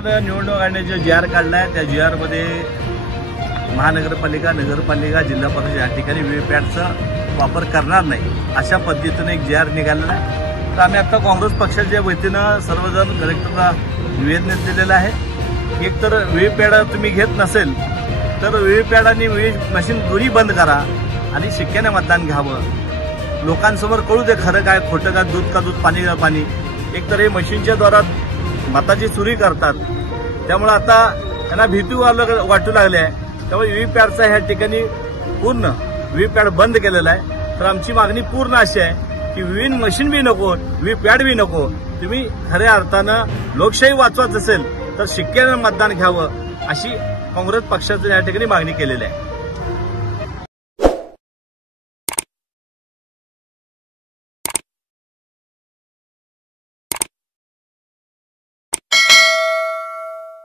काल निवडणूक आयोगाने जे GR काढलाय त्या GR मध्ये महानगरपालिका, नगरपालिका, जिल्हा परिषद या ठिकाणी व्हीव्हीपॅटचा वापर करणार नाही अशा पद्धतीने एक GR निघालेला आहे। तर आम्ही आता काँग्रेस पक्षाच्या वतीनं सर्वजण कलेक्टरला निवेदन दिलेलं आहे की एकतर व्हीव्हीपॅट तुम्ही घेत नसेल तर व्हीव्हीपॅट आणि मशीन दोन्ही बंद करा आणि शिक्क्याने मतदान घ्यावं। लोकांसमोर कळू दे खरं काय खोटं का दूध पाणी का पाणी। एकतर हे मशीनच्या द्वारा मताची चोरी करतात, त्यामुळे आता त्यांना भीती वाटू लागली आहे। त्यामुळे व्हीव्हीपॅटचा ह्या ठिकाणी पूर्ण व्हीव्हीपॅट बंद केलेला आहे। तर आमची मागणी पूर्ण अशी आहे की व्हीव्हींग मशीन बी नको, व्हीव्हीपॅट बी नको। तुम्ही खऱ्या अर्थानं लोकशाही वाचवायचं असेल तर शिक्क्याने मतदान घ्यावं अशी काँग्रेस पक्षाचं या ठिकाणी मागणी केलेली आहे।